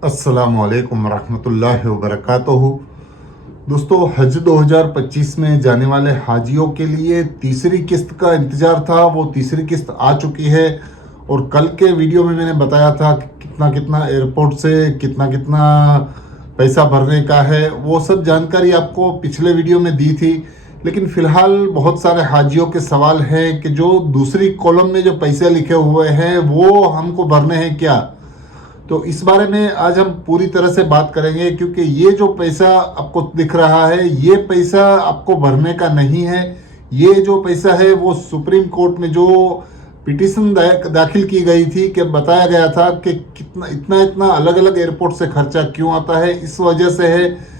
अस्सलामुअलैकुम रहमतुल्लाहि व बरकातुहू। दोस्तों, हज 2025 में जाने वाले हाजियों के लिए तीसरी किस्त का इंतज़ार था। वो तीसरी किस्त आ चुकी है और कल के वीडियो में मैंने बताया था कि कितना कितना एयरपोर्ट से कितना कितना पैसा भरने का है। वो सब जानकारी आपको पिछले वीडियो में दी थी। लेकिन फ़िलहाल बहुत सारे हाजियों के सवाल हैं कि जो दूसरी कॉलम में जो पैसे लिखे हुए हैं वो हमको भरने हैं क्या। तो इस बारे में आज हम पूरी तरह से बात करेंगे, क्योंकि ये जो पैसा आपको दिख रहा है ये पैसा आपको भरने का नहीं है। ये जो पैसा है वो सुप्रीम कोर्ट में जो पिटीशन दाखिल की गई थी कि बताया गया था कि कितना इतना इतना अलग अलग एयरपोर्ट से खर्चा क्यों आता है, इस वजह से है।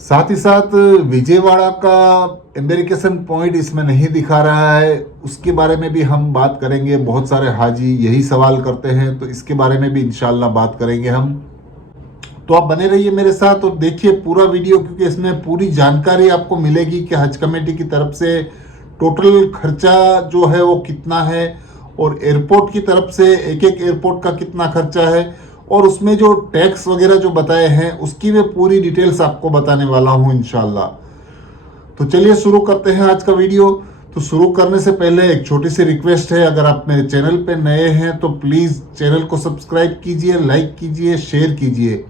साथ ही साथ विजयवाड़ा का एम्बेरिकेशन पॉइंट इसमें नहीं दिखा रहा है, उसके बारे में भी हम बात करेंगे। बहुत सारे हाजी यही सवाल करते हैं, तो इसके बारे में भी इंशाल्लाह बात करेंगे हम। तो आप बने रहिए मेरे साथ और देखिए पूरा वीडियो, क्योंकि इसमें पूरी जानकारी आपको मिलेगी कि हज कमेटी की तरफ से टोटल खर्चा जो है वो कितना है और एयरपोर्ट की तरफ से एक एक एयरपोर्ट का कितना खर्चा है, और उसमें जो टैक्स वगैरह जो बताए हैं उसकी मैं पूरी डिटेल्स आपको बताने वाला हूं इंशाल्लाह। तो चलिए शुरू करते हैं आज का वीडियो। तो शुरू करने से पहले एक छोटी सी रिक्वेस्ट है, अगर आप मेरे चैनल पे नए हैं तो प्लीज़ चैनल को सब्सक्राइब कीजिए, लाइक कीजिए, शेयर कीजिए,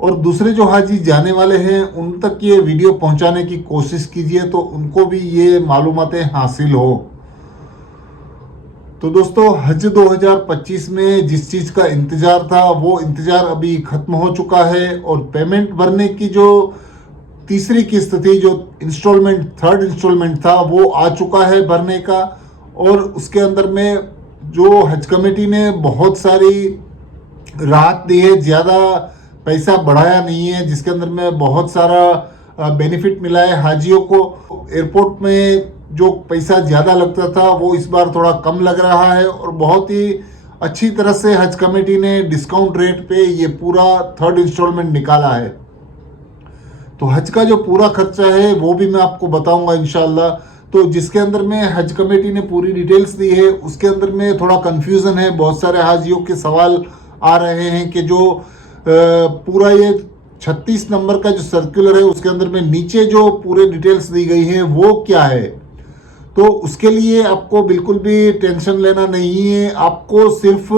और दूसरे जो हाजी जाने वाले हैं उन तक ये वीडियो पहुंचाने की कोशिश कीजिए तो उनको भी ये मालूमातें हासिल हो। तो दोस्तों, हज 2025 में जिस चीज़ का इंतज़ार था वो इंतज़ार अभी ख़त्म हो चुका है, और पेमेंट भरने की जो तीसरी किस्त थी, जो इंस्टॉलमेंट थर्ड इंस्टॉलमेंट था, वो आ चुका है भरने का। और उसके अंदर में जो हज कमेटी ने बहुत सारी राहत दी है, ज़्यादा पैसा बढ़ाया नहीं है, जिसके अंदर में बहुत सारा बेनिफिट मिला है हाजियों को। एयरपोर्ट में जो पैसा ज़्यादा लगता था वो इस बार थोड़ा कम लग रहा है, और बहुत ही अच्छी तरह से हज कमेटी ने डिस्काउंट रेट पे ये पूरा थर्ड इंस्टॉलमेंट निकाला है। तो हज का जो पूरा खर्चा है वो भी मैं आपको बताऊंगा इंशाल्लाह। तो जिसके अंदर में हज कमेटी ने पूरी डिटेल्स दी है उसके अंदर में थोड़ा कंफ्यूजन है। बहुत सारे हाजियों के सवाल आ रहे हैं कि जो पूरा ये 36 नंबर का जो सर्कुलर है उसके अंदर में नीचे जो पूरे डिटेल्स दी गई हैं वो क्या है। तो उसके लिए आपको बिल्कुल भी टेंशन लेना नहीं है। आपको सिर्फ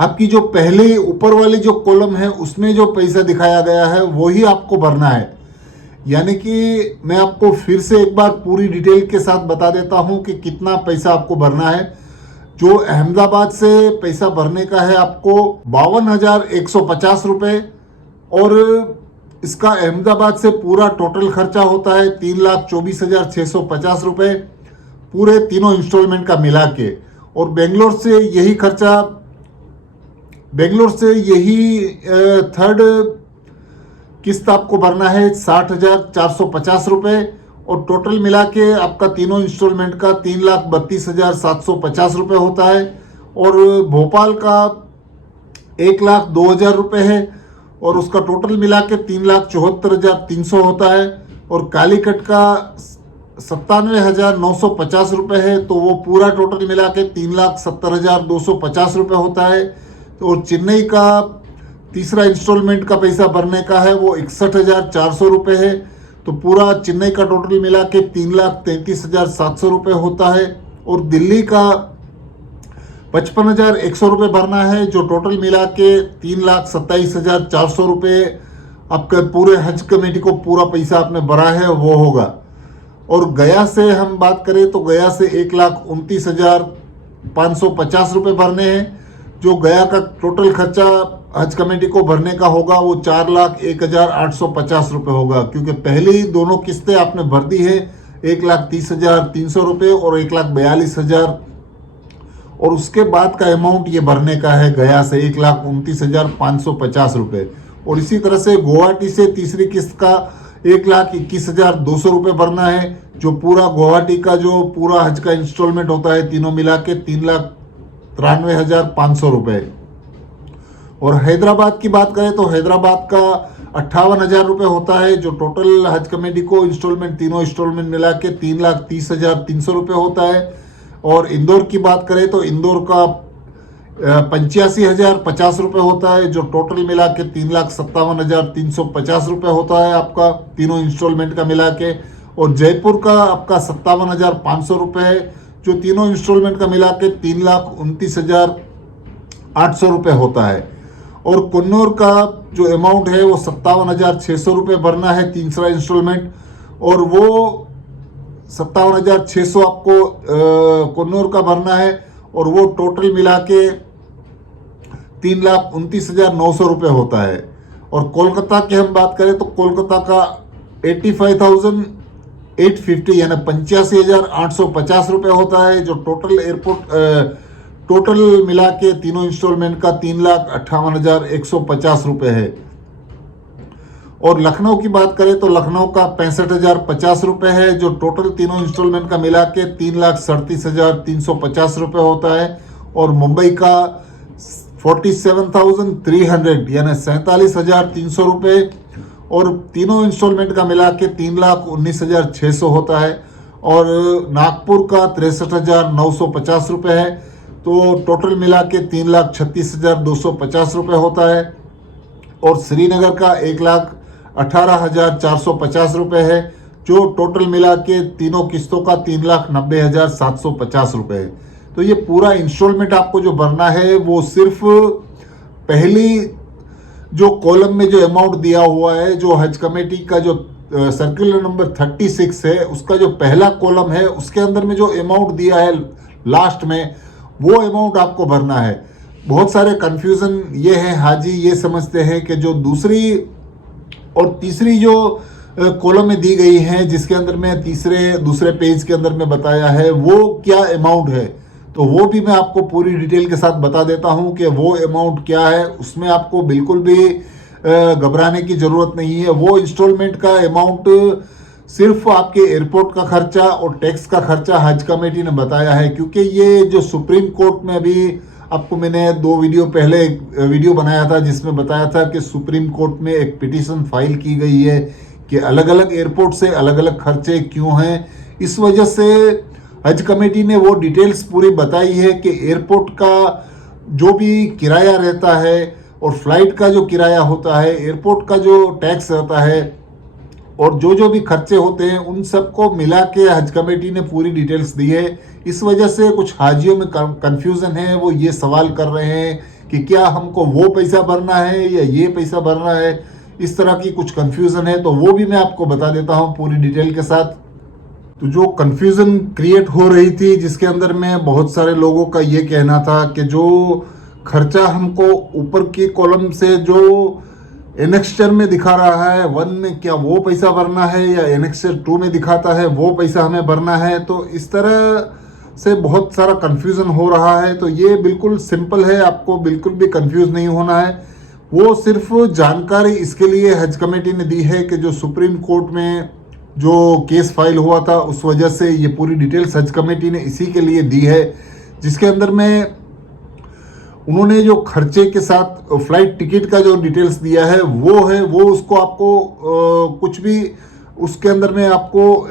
आपकी जो पहले ऊपर वाली जो कॉलम है उसमें जो पैसा दिखाया गया है वही आपको भरना है। यानी कि मैं आपको फिर से एक बार पूरी डिटेल के साथ बता देता हूं कि कितना पैसा आपको भरना है। जो अहमदाबाद से पैसा भरने का है आपको 52,150 रुपये, और इसका अहमदाबाद से पूरा टोटल खर्चा होता है 3,24,650 रुपये, पूरे तीनों इंस्टॉलमेंट का मिला के। और बेंगलोर से यही थर्ड किस्त आपको भरना है 60,450 रुपये, और टोटल मिला के आपका तीनों इंस्टॉलमेंट का 3,32,750 रुपये होता है। और भोपाल का 1,02,000 रुपये है, और उसका टोटल मिला के 3,74,300 होता है। और कालीकट का 97,950 रुपये है, तो वो पूरा टोटल मिला के 3,70,250 रुपये होता है। और चेन्नई का तीसरा इंस्टॉलमेंट का पैसा भरने का है वो 61,400 रुपये है, तो पूरा चेन्नई का टोटल मिला के 3,33,700 रुपये होता है। और दिल्ली का 55,100 रुपये भरना है, जो टोटल मिला के 3,27,400 रुपये आपके पूरे हज कमेटी को पूरा पैसा आपने भरा है वो होगा। और गया से हम बात करें तो गया से 1,29,550 रुपये भरने हैं। जो गया का टोटल खर्चा हज कमेटी को भरने का होगा वो 4,01,850 रुपये होगा, क्योंकि पहली दोनों किस्तें आपने भर दी है 1,30,300 रुपये और 1,42,000, और उसके बाद का अमाउंट ये भरने का है गया से 1,29,550 रुपये। और इसी तरह से गुवाहाटी से तीसरी किस्त का 1,21,200 रुपये भरना है, जो पूरा गुवाहाटी का जो पूरा हज का इंस्टॉलमेंट होता है तीनों मिला के 3,93,500 रुपये। और हैदराबाद की बात करें तो हैदराबाद का 58,000 रुपये होता है, जो टोटल हज कमेटी को इंस्टॉलमेंट तीनों इंस्टॉलमेंट मिला के 3,30,300 रुपये होता है। और इंदौर की बात करें तो इंदौर का ₹85,050 होता है, जो टोटल मिला के 3,57,350 रुपये होता है आपका, तीनों इंस्टॉलमेंट का मिला के। और जयपुर का आपका 57,500 रुपये है, जो तीनों इंस्टॉलमेंट का मिला के 3,29,800 रुपये होता है। और कन्नौर का जो अमाउंट है वो 57,600 रुपये भरना है, तीसरा इंस्टॉलमेंट। और वो 57,600 आपको कन्नौर का भरना है, और वो टोटल मिला के 3,29,900 रुपये होता है। और कोलकाता की हम बात करें तो कोलकाता का 85,850 यानी 85,850 रुपये होता है, जो टोटल मिला के तीनों इंस्टॉलमेंट का 3,58,150 रुपये है। और लखनऊ की बात करें तो लखनऊ का 65,050 रुपये है, जो टोटल तीनों इंस्टॉलमेंट का मिला के 3,37,350 रुपये होता है। और मुंबई का 47,300 यानी 47,300 रुपये, और तीनों इंस्टॉलमेंट का मिला के 3,19,600 होता है। और नागपुर का 63,950 रुपये है, तो टोटल मिला के 3,36,250 रुपये होता है। और श्रीनगर का 1,18,450 रुपये है, जो टोटल मिला के तीनों किस्तों का 3,90,750 रुपये है। तो ये पूरा इंस्टॉलमेंट आपको जो भरना है वो सिर्फ पहली जो कॉलम में जो अमाउंट दिया हुआ है, जो हज कमेटी का जो सर्कुलर नंबर 36 है, उसका जो पहला कॉलम है उसके अंदर में जो अमाउंट दिया है लास्ट में, वो अमाउंट आपको भरना है। बहुत सारे कंफ्यूजन ये है, हाजी ये समझते हैं कि जो दूसरी और तीसरी जो कॉलम में दी गई हैं, जिसके अंदर में दूसरे पेज के अंदर में बताया है वो क्या अमाउंट है, तो वो भी मैं आपको पूरी डिटेल के साथ बता देता हूं कि वो अमाउंट क्या है। उसमें आपको बिल्कुल भी घबराने की ज़रूरत नहीं है। वो इंस्टॉलमेंट का अमाउंट सिर्फ आपके एयरपोर्ट का खर्चा और टैक्स का खर्चा हज कमेटी ने बताया है, क्योंकि ये जो सुप्रीम कोर्ट में अभी आपको मैंने 2 वीडियो पहले एक वीडियो बनाया था जिसमें बताया था कि सुप्रीम कोर्ट में एक पिटीशन फाइल की गई है कि अलग अलग एयरपोर्ट से अलग अलग खर्चे क्यों हैं। इस वजह से हज कमेटी ने वो डिटेल्स पूरी बताई है कि एयरपोर्ट का जो भी किराया रहता है और फ्लाइट का जो किराया होता है, एयरपोर्ट का जो टैक्स रहता है और जो भी खर्चे होते हैं, उन सबको मिला के हज कमेटी ने पूरी डिटेल्स दी है। इस वजह से कुछ हाजियों में कंफ्यूजन है, वो ये सवाल कर रहे हैं कि क्या हमको वो पैसा भरना है या ये पैसा भरना है, इस तरह की कुछ कंफ्यूजन है। तो वो भी मैं आपको बता देता हूँ पूरी डिटेल के साथ। तो जो कंफ्यूजन क्रिएट हो रही थी, जिसके अंदर में बहुत सारे लोगों का ये कहना था कि जो खर्चा हमको ऊपर की कॉलम से जो एनेक्स्चर में दिखा रहा है 1 में, क्या वो पैसा भरना है या एनेक्स्चर 2 में दिखाता है वो पैसा हमें भरना है। तो इस तरह से बहुत सारा कंफ्यूजन हो रहा है। तो ये बिल्कुल सिंपल है, आपको बिल्कुल भी कंफ्यूज नहीं होना है। वो सिर्फ जानकारी इसके लिए हज कमेटी ने दी है कि जो सुप्रीम कोर्ट में जो केस फाइल हुआ था, उस वजह से ये पूरी डिटेल्स हज कमेटी ने इसी के लिए दी है, जिसके अंदर में उन्होंने जो खर्चे के साथ फ्लाइट टिकट का जो डिटेल्स दिया है वो उसको आपको कुछ भी उसके अंदर में आपको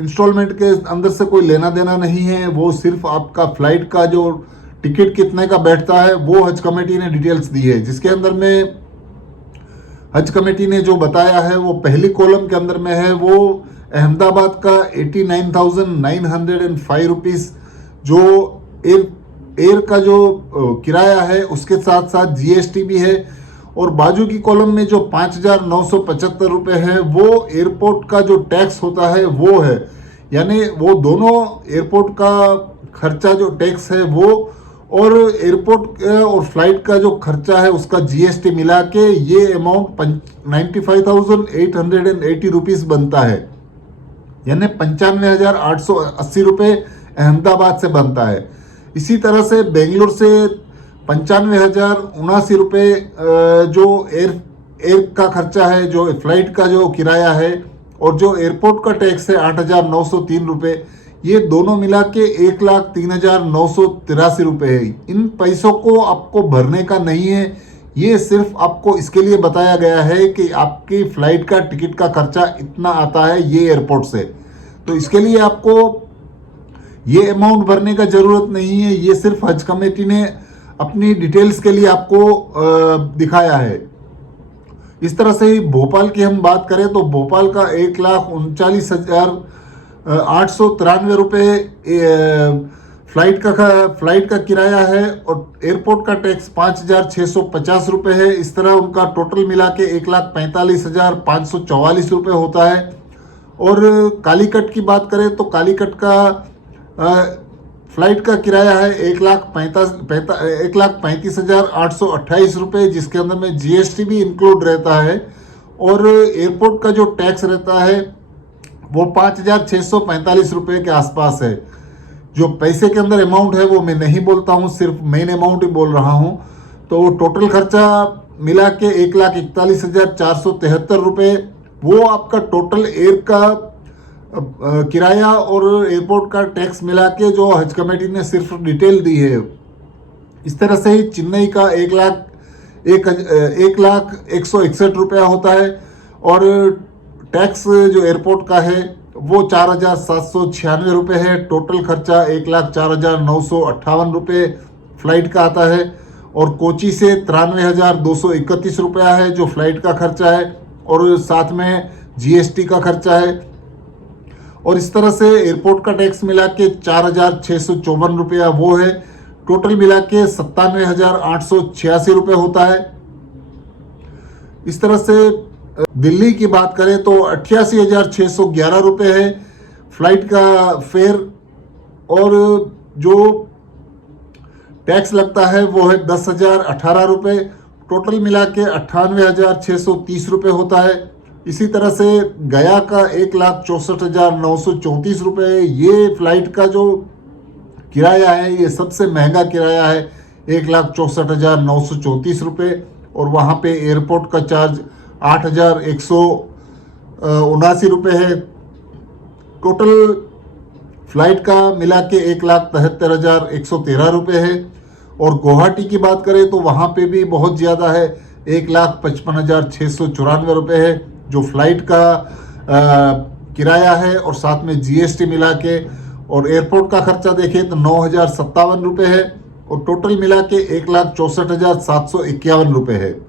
इंस्टॉलमेंट के अंदर से कोई लेना देना नहीं है। वो सिर्फ आपका फ्लाइट का जो टिकट कितने का बैठता है वो हज कमेटी ने डिटेल्स दी है, जिसके अंदर में हज कमेटी ने जो बताया है वो पहली कॉलम के अंदर में है। वो अहमदाबाद का 89,905 रुपीज़ जो एयर का जो किराया है, उसके साथ साथ जीएसटी भी है। और बाजू की कॉलम में जो 5,975 रुपये है वो एयरपोर्ट का जो टैक्स होता है वो है, यानी वो दोनों एयरपोर्ट का खर्चा जो टैक्स है वो और एयरपोर्ट और फ्लाइट का जो खर्चा है उसका जीएसटी मिला के ये अमाउंट 95,880 रुपीज़ बनता है, यानी 95,880 रुपये अहमदाबाद से बनता है। इसी तरह से बेंगलोर से 95,079 रुपये जो एयर का खर्चा है, जो फ्लाइट का जो किराया है और जो एयरपोर्ट का टैक्स है 8,903 रुपये, ये दोनों मिला के 1,03,983 रुपये है। इन पैसों को आपको भरने का नहीं है, ये सिर्फ आपको इसके लिए बताया गया है कि आपकी फ्लाइट का टिकट का खर्चा इतना आता है ये एयरपोर्ट से, तो इसके लिए आपको ये अमाउंट भरने का ज़रूरत नहीं है। ये सिर्फ हज कमेटी ने अपनी डिटेल्स के लिए आपको दिखाया है। इस तरह से ही भोपाल की हम बात करें तो भोपाल का 1,39,893 रुपये फ्लाइट का किराया है और एयरपोर्ट का टैक्स 5,650 रुपये है। इस तरह उनका टोटल मिला के 1,45,544 रुपये होता है। और कालीकट की बात करें तो कालीकट का फ्लाइट का किराया है 1,35,828 रुपये, जिसके अंदर में जीएसटी भी इंक्लूड रहता है। और एयरपोर्ट का जो टैक्स रहता है वो 5,645 रुपये के आसपास है। जो पैसे के अंदर अमाउंट है वो मैं नहीं बोलता हूँ, सिर्फ मेन अमाउंट ही बोल रहा हूँ। तो टोटल खर्चा मिला के 1,41,473 रुपये, वो आपका टोटल एयर का किराया और एयरपोर्ट का टैक्स मिला के जो हज कमेटी ने सिर्फ डिटेल दी है। इस तरह से ही चेन्नई का 1,01,61 रुपया होता है और टैक्स जो एयरपोर्ट का है वो 4,796 रुपये है। टोटल खर्चा 1,04,958 रुपये फ्लाइट का आता है। और कोची से 93,231 रुपया है जो फ्लाइट का खर्चा है और साथ में जीएसटी का खर्चा है। और इस तरह से एयरपोर्ट का टैक्स मिला के 4,654 रुपया वो है। टोटल मिला के 97,886 रुपये होता है। इस तरह से दिल्ली की बात करें तो 88,611 रुपये है फ्लाइट का फेयर और जो टैक्स लगता है वो है 10,018 रुपये। टोटल मिला के 98,630 रुपये होता है। इसी तरह से गया का 1,64,934 रुपये, ये फ्लाइट का जो किराया है ये सबसे महंगा किराया है, 1,64,934 रुपये। और वहाँ पे एयरपोर्ट का चार्ज 8,179 रुपये है। टोटल फ्लाइट का मिला के 1,73,113 रुपये है। और गुवाहाटी की बात करें तो वहाँ पे भी बहुत ज़्यादा है, 1,55,694 रुपये है जो फ्लाइट का किराया है और साथ में जीएसटी मिला के। और एयरपोर्ट का खर्चा देखें तो 9,057 रुपये है और टोटल मिला के 1,64,751 रुपये है।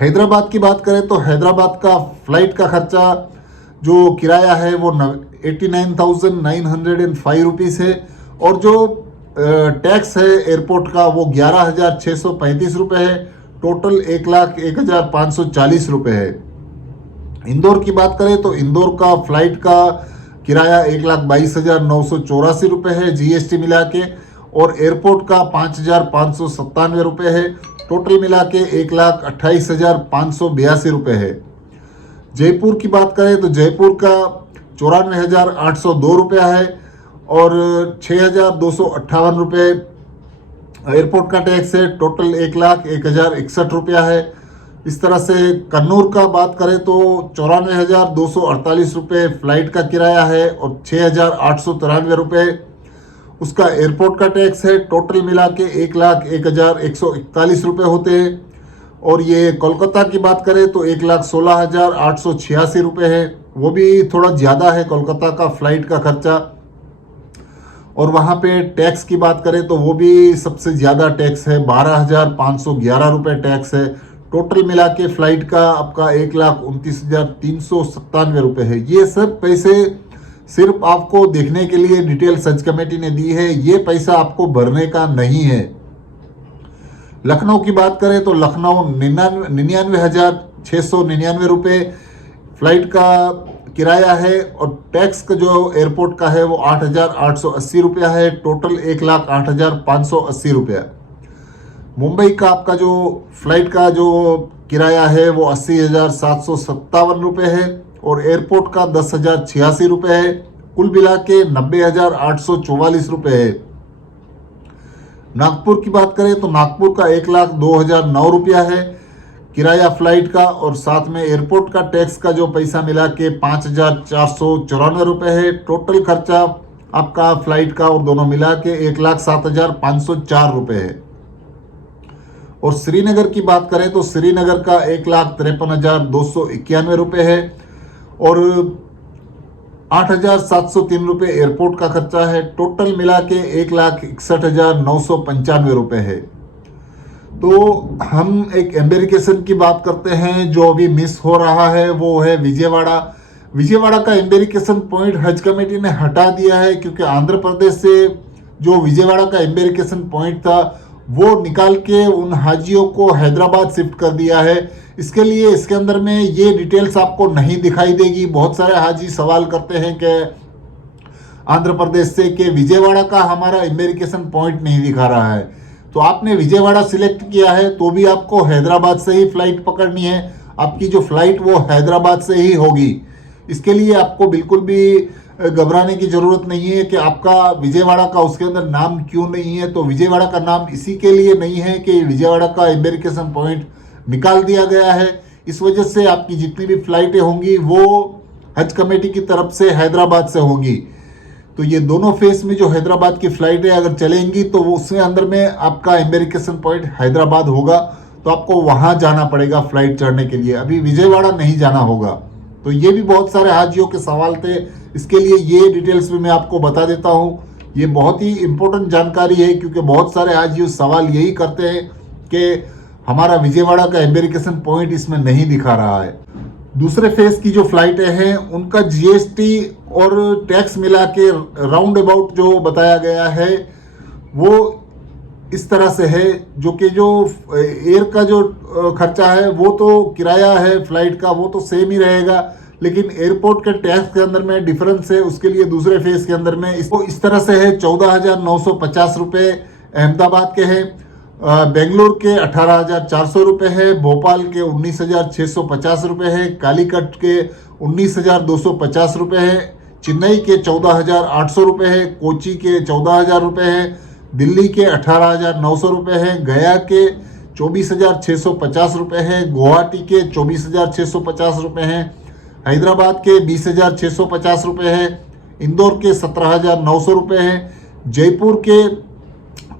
हैदराबाद की बात करें तो हैदराबाद का फ्लाइट का खर्चा जो किराया है वो 89,905 रुपीज़ है और जो टैक्स है एयरपोर्ट का वो 11,635 रुपये है। टोटल 1,01,540 रुपये है। इंदौर की बात करें तो इंदौर का फ्लाइट का किराया 1,22,984 रुपये है जीएसटी मिला के और एयरपोर्ट का 5,597 रुपये है। टोटल मिला के 1,28,582 रुपये है। जयपुर की बात करें तो जयपुर का 94,802 रुपया है और 6,258 रुपये एयरपोर्ट का टैक्स है। टोटल 1,01,061 रुपया है। इस तरह से कन्नूर का बात करें तो 94,248 रुपये फ्लाइट का किराया है और 6,893 रुपये उसका एयरपोर्ट का टैक्स है। टोटल मिला के 1,01,141 रुपये होते हैं। और ये कोलकाता की बात करें तो 1,16,886 रुपये है, वो भी थोड़ा ज़्यादा है कोलकाता का फ्लाइट का खर्चा। और वहाँ पे टैक्स की बात करें तो वो भी सबसे ज़्यादा टैक्स है, 12,511 रुपये टैक्स है। टोटल मिला के फ्लाइट का आपका 1,29,397 रुपये है। ये सब पैसे सिर्फ आपको देखने के लिए डिटेल सच कमेटी ने दी है, ये पैसा आपको भरने का नहीं है। लखनऊ की बात करें तो लखनऊ 99,699 रुपये फ्लाइट का किराया है और टैक्स का जो एयरपोर्ट का है वो 8,880 रुपया है। टोटल 1,08,580 रुपया। मुंबई का आपका जो फ्लाइट का जो किराया है वो 80,757 रुपये है और एयरपोर्ट का 10,086 रुपये है। कुल मिला के 90,844 रुपये है। नागपुर की बात करें तो नागपुर का 1,02,009 रुपया है किराया फ्लाइट का और साथ में एयरपोर्ट का टैक्स का जो पैसा मिला के 5,494 रुपये है। टोटल खर्चा आपका फ्लाइट का और दोनों मिला के 1,07,504 रुपये है। और श्रीनगर की बात करें तो श्रीनगर का 1,53,291 रुपये है और 8,703 रुपये एयरपोर्ट का खर्चा है। टोटल मिला के 1,61,995 रुपये है। तो हम एक एम्बेरिकेशन की बात करते हैं जो अभी मिस हो रहा है, वो है विजयवाड़ा। विजयवाड़ा का एम्बेरिकेशन पॉइंट हज कमेटी ने हटा दिया है, क्योंकि आंध्र प्रदेश से जो विजयवाड़ा का एम्बेरिकेशन पॉइंट था वो निकाल के उन हाजियों को हैदराबाद शिफ्ट कर दिया है। इसके लिए इसके अंदर में ये डिटेल्स आपको नहीं दिखाई देगी। बहुत सारे हाजी सवाल करते हैं कि आंध्र प्रदेश से कि विजयवाड़ा का हमारा एम्बेरिकेशन पॉइंट नहीं दिखा रहा है। तो आपने विजयवाड़ा सिलेक्ट किया है तो भी आपको हैदराबाद से ही फ्लाइट पकड़नी है। आपकी जो फ्लाइट वो हैदराबाद से ही होगी। इसके लिए आपको बिल्कुल भी घबराने की ज़रूरत नहीं है कि आपका विजयवाड़ा का उसके अंदर नाम क्यों नहीं है। तो विजयवाड़ा का नाम इसी के लिए नहीं है कि विजयवाड़ा का एम्बेरिकेशन पॉइंट निकाल दिया गया है। इस वजह से आपकी जितनी भी फ्लाइटें होंगी वो हज कमेटी की तरफ से हैदराबाद से होंगी। तो ये दोनों फेस में जो हैदराबाद की फ्लाइटें अगर चलेंगी तो वो उसके अंदर में आपका एम्बेरिकेशन पॉइंट हैदराबाद होगा। तो आपको वहाँ जाना पड़ेगा फ्लाइट चढ़ने के लिए, अभी विजयवाड़ा नहीं जाना होगा। तो ये भी बहुत सारे हाजियों के सवाल थे, इसके लिए ये डिटेल्स भी मैं आपको बता देता हूँ। ये बहुत ही इम्पोर्टेंट जानकारी है, क्योंकि बहुत सारे हाजी सवाल यही करते हैं कि हमारा विजयवाड़ा का एम्बेरिकेशन पॉइंट इसमें नहीं दिखा रहा है। दूसरे फेज की जो फ्लाइटें हैं उनका जीएसटी और टैक्स मिला के राउंड अबाउट जो बताया गया है वो इस तरह से है, जो कि जो एयर का जो खर्चा है वो तो किराया है फ्लाइट का वो तो सेम ही रहेगा, लेकिन एयरपोर्ट के टैक्स के अंदर में डिफरेंस है। उसके लिए दूसरे फेज के अंदर में इसको इस तरह से है, 14,950 रुपये अहमदाबाद के हैं, बेंगलुरु के 18,400 रुपये है, भोपाल के 19,650 रुपये है, कालीकट के 19,250 रुपये है, चेन्नई के 14,800 रुपये है, कोची के 14,000 रुपये है, दिल्ली के 18,900 रुपये है, गया के 24,650 रुपये है, गुवाहाटी के 24,650 रुपये हैं, हैदराबाद के 20,650 रुपये है, इंदौर के 17,900 रुपये है, जयपुर के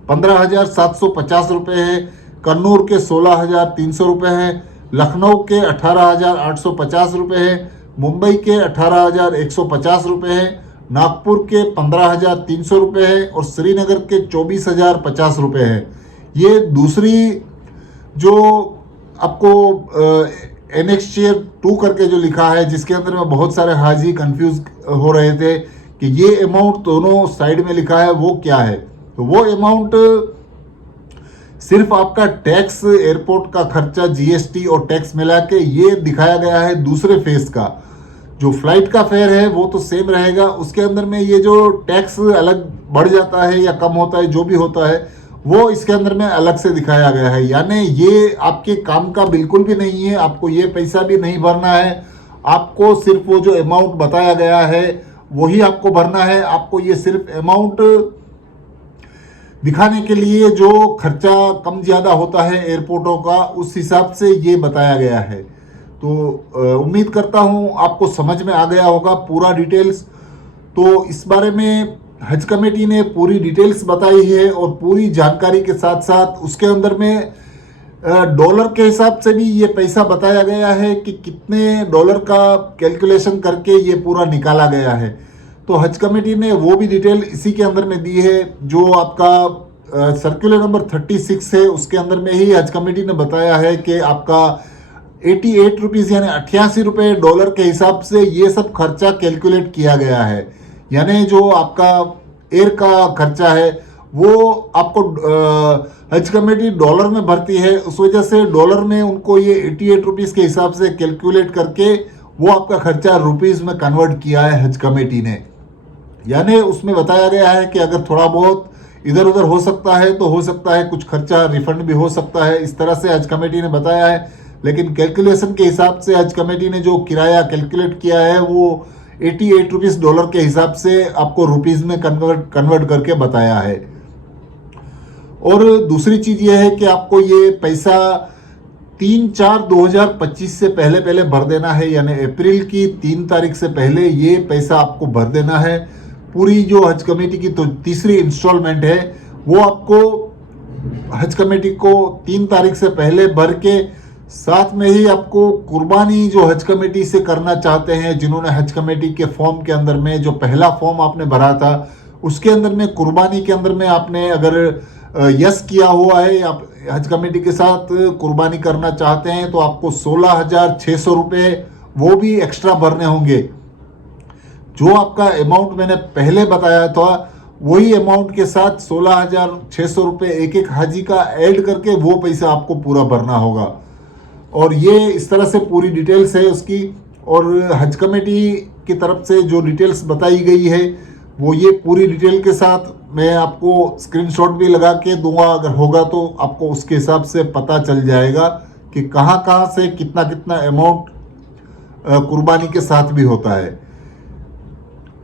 15,750 रुपये है, कन्नूर के 16,300 रुपये है, लखनऊ के 18,850 रुपये है, मुंबई के 18,150 रुपये है, नागपुर के 15,300 रुपये है और श्रीनगर के 24,050 रुपये है। ये दूसरी जो आपको एनेक्स चेयर 2 करके जो लिखा है, जिसके अंदर में बहुत सारे हाजी कंफ्यूज हो रहे थे कि ये अमाउंट दोनों साइड में लिखा है वो क्या है। तो वो अमाउंट सिर्फ आपका टैक्स, एयरपोर्ट का खर्चा, जीएसटी और टैक्स मिला के ये दिखाया गया है। दूसरे फेज का जो फ्लाइट का फेयर है वो तो सेम रहेगा, उसके अंदर में ये जो टैक्स अलग बढ़ जाता है या कम होता है, जो भी होता है वो इसके अंदर में अलग से दिखाया गया है। यानी ये आपके काम का बिल्कुल भी नहीं है, आपको ये पैसा भी नहीं भरना है, आपको सिर्फ वो जो अमाउंट बताया गया है वही आपको भरना है। आपको ये सिर्फ अमाउंट दिखाने के लिए जो खर्चा कम ज़्यादा होता है एयरपोर्टों का, उस हिसाब से ये बताया गया है। तो उम्मीद करता हूँ आपको समझ में आ गया होगा पूरा डिटेल्स। तो इस बारे में हज कमेटी ने पूरी डिटेल्स बताई है और पूरी जानकारी के साथ साथ उसके अंदर में डॉलर के हिसाब से भी ये पैसा बताया गया है कि कितने डॉलर का कैलकुलेशन करके ये पूरा निकाला गया है। तो हज कमेटी ने वो भी डिटेल इसी के अंदर में दी है। जो आपका सर्कुलर नंबर 36 है उसके अंदर में ही हज कमेटी ने बताया है कि आपका 88 रुपीज़ यानी 88 रुपये डॉलर के हिसाब से ये सब खर्चा कैलकुलेट किया गया है। यानी जो आपका एयर का खर्चा है वो आपको हज कमेटी डॉलर में भरती है, उस वजह से डॉलर में उनको ये 88 रुपीज़ के हिसाब से कैलकुलेट करके वो आपका खर्चा रुपीज़ में कन्वर्ट किया है हज कमेटी ने। यानी उसमें बताया गया है कि अगर थोड़ा बहुत इधर उधर हो सकता है तो हो सकता है, कुछ खर्चा रिफंड भी हो सकता है, इस तरह से हज कमेटी ने बताया है। लेकिन कैलकुलेशन के हिसाब से हज कमेटी ने जो किराया कैलकुलेट किया है वो 88 रुपीज़ डॉलर के हिसाब से आपको रुपीज़ में कन्वर्ट करके बताया है। और दूसरी चीज़ ये है कि आपको ये पैसा 3/4/2025 से पहले भर देना है, यानी अप्रैल की 3 तारीख से पहले ये पैसा आपको भर देना है। पूरी जो हज कमेटी की तो तीसरी इंस्टॉलमेंट है वो आपको हज कमेटी को 3 तारीख से पहले भर के साथ में ही आपको कुर्बानी जो हज कमेटी से करना चाहते हैं, जिन्होंने हज कमेटी के फॉर्म के अंदर में जो पहला फॉर्म आपने भरा था उसके अंदर में कुर्बानी के अंदर में आपने अगर यस किया हुआ है, आप हज कमेटी के साथ कुर्बानी करना चाहते हैं तो आपको 16,600 रुपये वो भी एक्स्ट्रा भरने होंगे। जो आपका अमाउंट मैंने पहले बताया था वही अमाउंट के साथ 16,600 रुपये एक एक हाजी का ऐड करके वो पैसा आपको पूरा भरना होगा। और ये इस तरह से पूरी डिटेल्स है उसकी, और हज कमेटी की तरफ से जो डिटेल्स बताई गई है वो ये पूरी डिटेल के साथ मैं आपको स्क्रीनशॉट भी लगा के दूंगा, अगर होगा तो आपको उसके हिसाब से पता चल जाएगा कि कहाँ कहाँ से कितना कितना अमाउंट कुर्बानी के साथ भी होता है।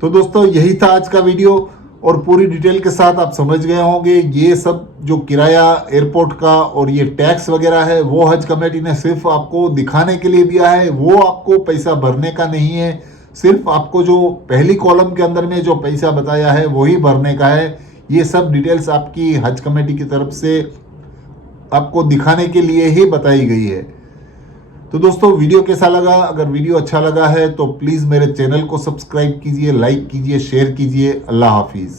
तो दोस्तों यही था आज का वीडियो, और पूरी डिटेल के साथ आप समझ गए होंगे। ये सब जो किराया एयरपोर्ट का और ये टैक्स वगैरह है वो हज कमेटी ने सिर्फ आपको दिखाने के लिए दिया है, वो आपको पैसा भरने का नहीं है। सिर्फ आपको जो पहली कॉलम के अंदर में जो पैसा बताया है वही भरने का है। ये सब डिटेल्स आपकी हज कमेटी की तरफ से आपको दिखाने के लिए ही बताई गई है। तो दोस्तों वीडियो कैसा लगा? अगर वीडियो अच्छा लगा है तो प्लीज़ मेरे चैनल को सब्सक्राइब कीजिए, लाइक कीजिए, शेयर कीजिए। अल्लाह हाफिज़।